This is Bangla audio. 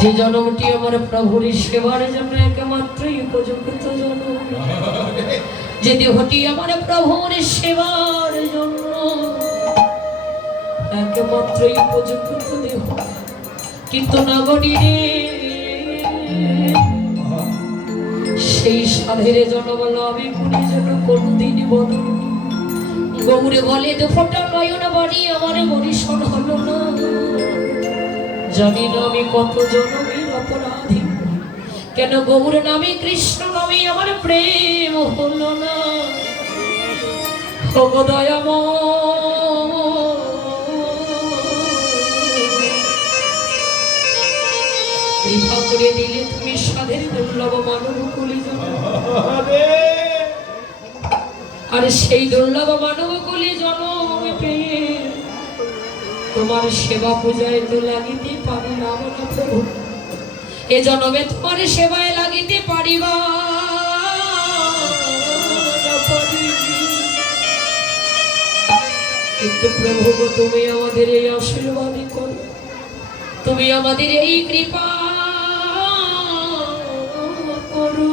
যে জনমটি আমার প্রভুর সেবার জন্য একমাত্রই উপযুক্ত জনম, যে দেহটি আমার প্রভুর সেবার জন্য একমাত্রই উপযুক্ত দেহ। কিন্তু নগরী সেই সাধের জন্ম আমি কোন জন্য কোনদিন বল গৌরে বলে দুফোটা নয়ন বাড়ি আমার মরিশন হলো না। জানি না আমি কত জনমের অপরাধী, কেন গৌর নামে কৃষ্ণ নামে আমার প্রেম হলো না। কৃপা করে দিলে তুমি সাধের দুর্লভ মানব কলি জন্ম, আর সেই দুর্লভ মানব কলি জন্ম পেয়ে তোমার সেবা পূজায় তো লাগিতে পারি না প্রভু। এ জন্মে তোমার সেবায় লাগিতে পারিবা, কিন্তু প্রভু তুমি আমাদের এই আশীর্বাদ করো, তুমি আমাদের এই কৃপা করো।